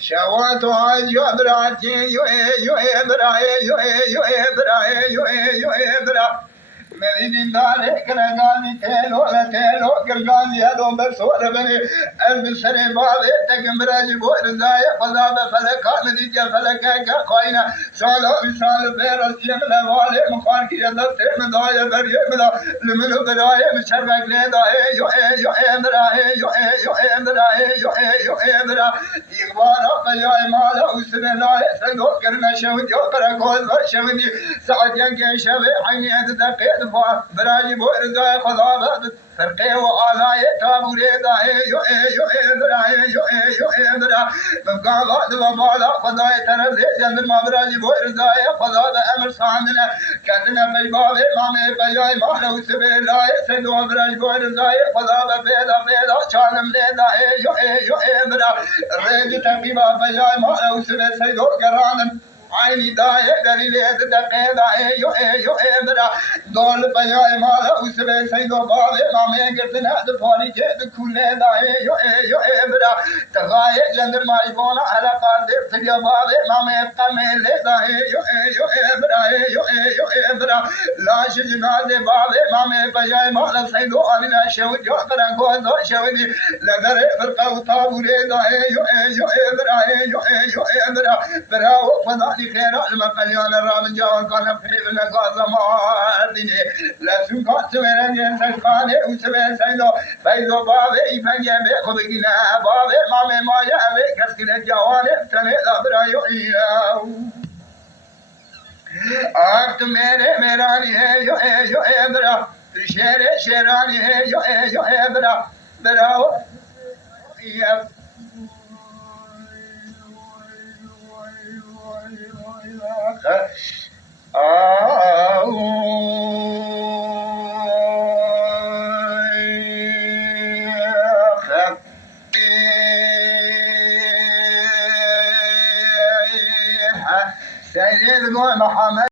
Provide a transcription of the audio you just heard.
شوات هاي براتي برا مدين داري كنغاني تيلو لتيلو قرقاني هدوم بسوء بني البسري بابي تقمراجي بوئر زايا قضاب فلكا نديجا فلكا كاقوينا سالو بسال بير الجيم لوالي مخانكي يدرتي مدايا بريا مدا لمنو برايا مشرق ليدا يو امرا يغبارا بياي مالا وسنة لا يسنو كرنا شود يو برقوز وشودي سعد ينكي شوي عيني هددقيد براجي بورزاي خضابة فرقي وآلاي تابوري داي يو برا بقاضا دبابالا خضاي ترزي جنر ما براجي بورزاي خضابة أمر صامنا كاتنا بيبابي مامي بياي مالا وسبي لا يسنو براجي بورزاي خضابة بيدا شانم ليدا يو برا ريج تقيبا بياي مالا وسبي سيدو قرانم عيني داية دليلي دقيقة يو برا دول بياي مالا وسبي سيدو بابي مامي قرتنا دفاري جيد كولي داية يو برا تغاية جندر ما يبونا على قادر سبيا بابي مامي قمي لي داية يو برا لاش جنازي بابي مامي بياي مالا سيدو علينا شود يو برا قوزو شودي لدري فرقا وطابوري داية يو برا برا وفضاني خيرا المقليان الرامن جاوان كان بحيب النقاط مارديني لا سنقات سويرا جنسا خاني وسوير سيدو فيدو بابي فنجا بيخو بقنا بابي مامي ما يأبي كسكنا جواني سنة لابرا يو آخت میرانی ہے یو برا شیرانی ہے یو برا سيد محمد